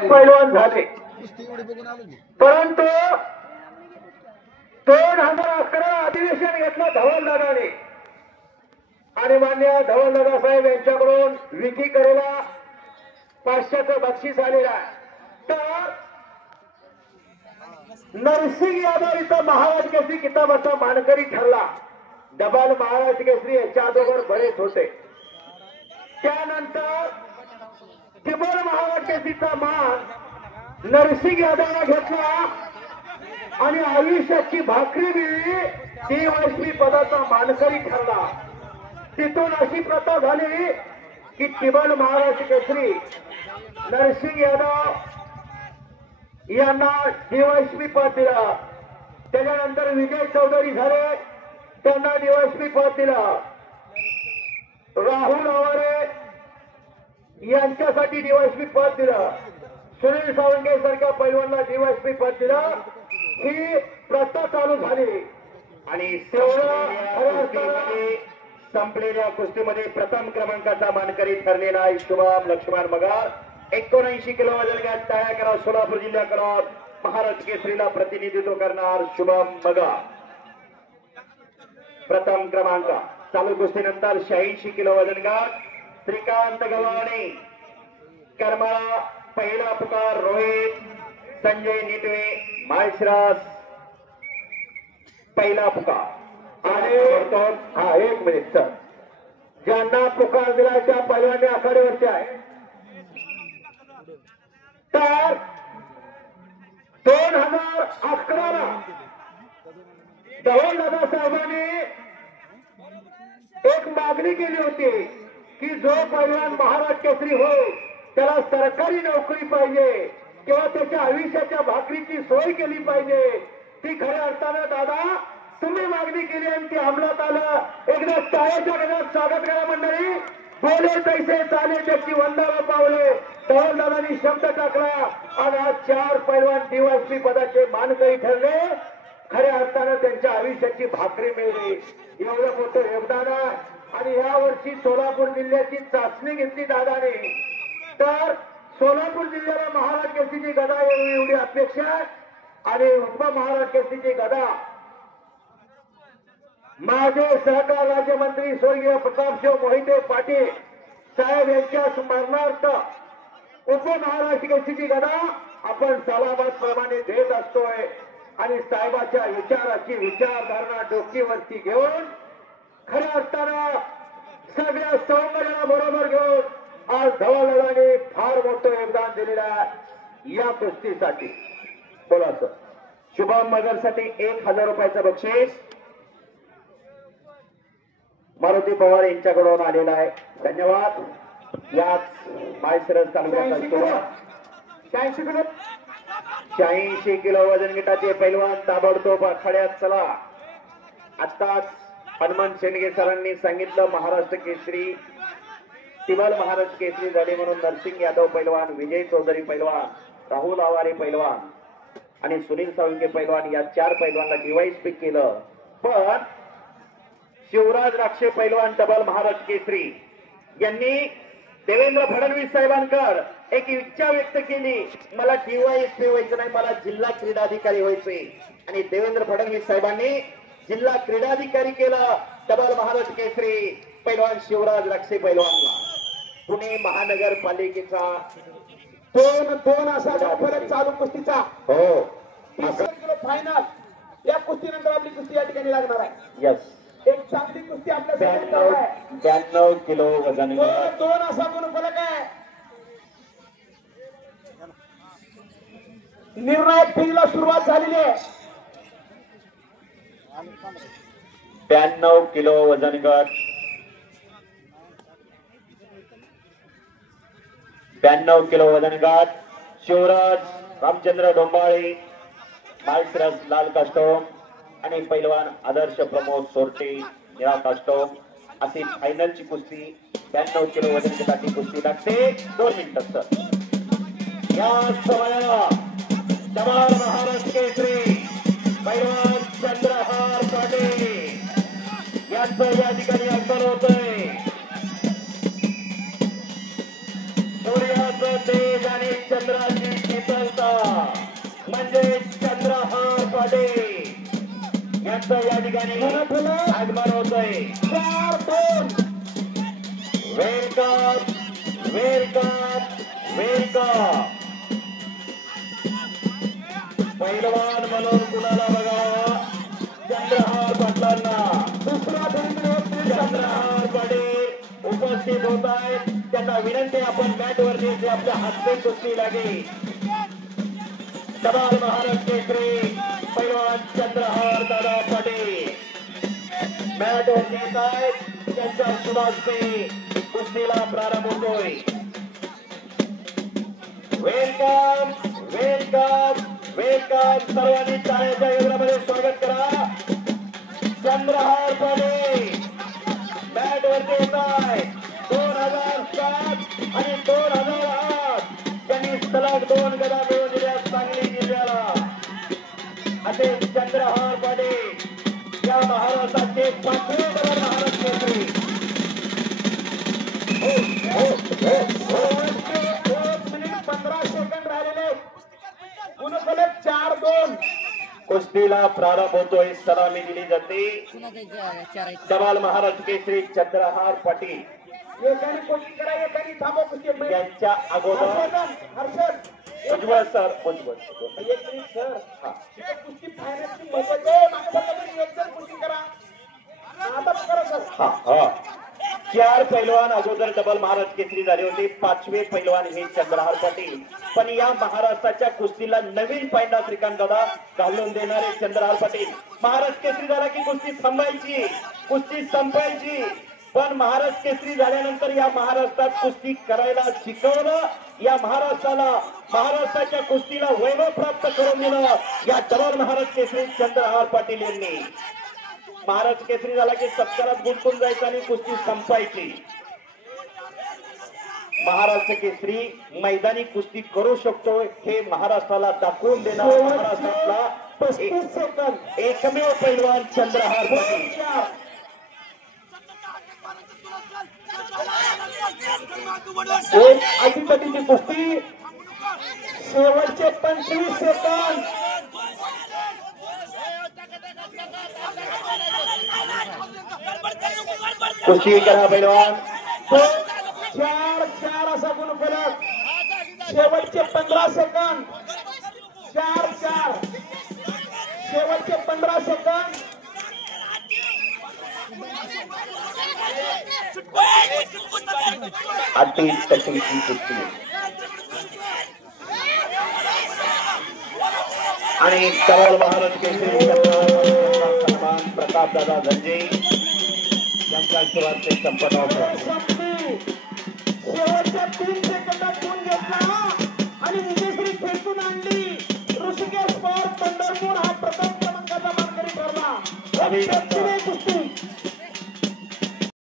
पैलवान झाले, परंतु 2011 अधिवेशन घेतलं धवलदादाने आणि मान्य धवलदादा साहेब यांच्याकडून विकी करेला 500चं बक्षीस आलेलं आहे. तर नरसिंग यादव इथं महाराज केसरी किताबाचा मानकरी ठरला. डबल महाराज केसरी याच्या अगोदर बरेच होते. त्यानंतर टिबल महाराज केसरीचा मान नरसिंग यादवने घेतला आणि आयुष्याची भाकरी मिळली. DYSP पदाचा मानकरी ठरला. तिथून अशी प्रथा झाली की टिबल महाराज केसरी नरसिंग यादव यांना DYSP पद दिलं. त्याच्यानंतर विजय चौधरी झाले, त्यांना DYSP पद दिलं. राहुल आवारे यांच्यासाठी DYSP पद दिलं. सुनील सावंगे सारख्या पैलवानला DYSP पद दिलं. ही प्रथा चालू झाली आणि संपलेल्या कुस्तीमध्ये प्रथम क्रमांकाचा मानकरी ठरलेला आहे शुभम लक्ष्मण मगर. 79 किलो वजन गट तयार करा. सोलापूर जिल्ह्याकडून महाराज केसरीला प्रतिनिधित्व करणार शुभम मगर प्रथम क्रमांक. चालू कुस्तीनंतर 86 किलो वजन गट श्रीकांत गव्हाणे करमाळा. पहिला पुकार रोहित संजय निटवे माळशिरस. पहिला पुकार आणि हा 1 मिनिट सर, ज्यांना पुकार दिला त्या पैलवानी आखाड्यावरचे आहे. तर 2011 धवलदादा साहेबांनी एक मागणी केली होती की जो पैलवान महाराज केसरी होईल त्याला सरकारी नोकरी पाहिजे किंवा त्याच्या आयुष्याच्या भाकरीची सोय केली पाहिजे. ती खऱ्या अर्थानं दादा तुम्ही मागणी केली आणि ती अंमलात आलं. एकदा टाळ्याच्या गजरात स्वागत करा मंडळी. बोले तैसे चाले त्याची वंदावा पावले. धवलदादांनी शब्द टाकला आणि आज 4 पैलवान DYSP पदाचे मानकरी ठरले. खऱ्या अर्थानं त्यांच्या आयुष्याची भाकरी मिळली. एवढं मोठं योगदान आहे. आणि या वर्षी सोलापूर जिल्ह्याची चाचणी घेतली दादाने. तर सोलापूर जिल्ह्याला महाराज केसरीची गदा एवढी अपेक्षा आहे आणि उपमहाराज केसरीची गदा माझे सहकार राज्यमंत्री स्वर्गीय प्रतापशिव मोहिते पाटील साहेब यांच्या स्मरणार्थ उपमहाराज केसरीची गदा आपण सालाबाद प्रमाणे देत असतोय. आणि साहेबाच्या विचाराची विचारधारणा डोकीवरती घेऊन खऱ्या अर्थानं सगळ्या सहकार्याला बरोबर घेऊन आज धवलदादाने फार मोठं योगदान दिलेलं आहे या कुस्तीसाठी. बोला सर. शुभम मगरसाठी 1000 रुपयाचं बक्षीस मारुती पवार यांच्याकडून आलेला आहे. धन्यवाद. याच माळशिरस तालुक्याचा 86 किलो वजन गटाचे पैलवान ताबडतोब आखाड्यात चला. आताच हनुमान शेंडगे सरांनी सांगितलं महाराष्ट्र केसरी टिबल महाराज केसरी झाले म्हणून नरसिंग यादव पैलवान, विजय चौधरी पैलवान, राहुल आवारे पैलवान आणि सुनील सावंगे पैलवान या 4 पैलवानला DYSP केलं. पण शिवराज राक्षे पैलवान डबल महाराज केसरी यांनी देवेंद्र फडणवीस साहेबांकडे एक इच्छा व्यक्त केली, मला DYSP व्हायचं नाही, मला जिल्हा क्रीडाधिकारी व्हायचे. आणि देवेंद्र फडणवीस साहेबांनी जिल्हा क्रीडाधिकारी केलं डबल महाराज केसरी पैलवान शिवराज राक्षे पैलवानला. पुणे महानगरपालिकेचा 2-2 असा फरक चालू कुस्तीचा. हो, फायनल या कुस्तीनंतर आपली कुस्ती या ठिकाणी लागणार आहे. यस, एक चांगली कुस्ती आपल्या 92 किलो वजन 2 असा गुण फरक आहे. निर्णायक फेरीला सुरुवात झालेली आहे. 92 किलो वजन गट 92 किलो वजन गट शिवराज रामचंद्र डोंबाळे माळशिरस लाल कास्टोम आणि पैलवान आदर्श प्रमोद सोरटे निळा कास्टोम अशी फायनलची कुस्ती 92 किलो वजन गटाची कुस्ती लागते. 2 मिनिटं सर. या समयाला डबल महाराज केसरी पैलवान चंद्रहार पाटील यांचं या ठिकाणी आगमन होतंय. सूर्याचं तेज आणि चंद्राची म्हणजे चंद्रहार पाटील यांचं या ठिकाणी आगमन होतंय. 4-2. Welcome welcome welcome. पैलवान म्हणून कुणाला बघावा? चंद्रहार पाटलांना. दुसऱ्या फेरीमध्ये चंद्रहार पाटील उपस्थित होत आहेत. त्यांना विनंती आपण मॅटवर न्यायचे. आपल्या हातचे कुस्ती लागे. धमाल महाराष्ट्र केसरी पैलवान चंद्रहार दादा पाटील मॅटवर येत आहेत. त्यांच्या सुभाषने कुस्तीला प्रारंभ होतोय. Welcome welcome welcome. सर्वांनी टाळ्याच्या गजरामध्ये स्वागत करा. चंद्रहार पाटील मॅट वरती येत आहे. 2007 आणि 2008 त्यांनी सलग 2 गदा मिळवून दिल्या सांगली जिल्ह्याला. असे चंद्रहार पाटील या महाराष्ट्राचे 5वे महाराष्ट्र केसरी. 1 मिनिट 15 सेकंद राहिलेले. गुणफलक 4-2. कुस्तीला प्रारंभ होतोय. सलामी दिली जाते. धमाल महाराष्ट्र केसरी चंद्रहार पाटील एकाने कुस्ती करा, एकाने थांबा कुस्ती. यांच्या अगोदर हर्षद उज्ज्वल सर उज्ज्वल एक मिनिट सर. कुस्ती फायनलची महत्वाची आहे. मागच्या एक जण कुस्ती करा. आता करा सर. हा हा. 4 पैलवान अगोदर डबल महाराष्ट्र केसरी झाले होते. 5वे पैलवान हे चंद्रहार पाटील. पण या महाराष्ट्राच्या कुस्तीला नवीन पायंडा श्रीकांत दादा घालून देणारे चंद्रहार पाटील. महाराष्ट्र केसरी झाला की कुस्ती थांबायची, कुस्ती संपायची. पण महाराष्ट्र केसरी झाल्यानंतर या महाराष्ट्रात कुस्ती करायला शिकवलं. या महाराष्ट्राला महाराष्ट्राच्या कुस्तीला वैभव प्राप्त करून दिलं या डबल महाराष्ट्र केसरी चंद्रहार पाटील यांनी. महाराष्ट्र केसरी झाला की सत्कारात गुंतून जायचं आणि कुस्ती संपायची. महाराष्ट्र केसरी मैदानी कुस्ती करू शकतो हे महाराष्ट्राला दाखवून देणार महाराष्ट्रातला 35 सेकंद एकमेव पैलवान चंद्रहार पाटील. एक अटीतटीची कुस्ती. शेवटचे 25 सेकंद. कुस्ती करा पैलवान. 4-4 असा गुणफलक. शेवटचे 15 सेकंद. 4-4. शेवटचे 15 सेकंद. अटीतटीची कुस्ती आणि कवल महाराष्ट्र केसरी सन्मान प्रताप दादा धनजे यांच्या आशीर्वाद संपन्न होतो. शेवटच्या 3 सेकंदात गुण घेतला आणि विजयश्री खेचून आणली. ऋषिकेश पवार पंढरपूर हा प्रथम क्रमांकाचा मानकरी ठरला.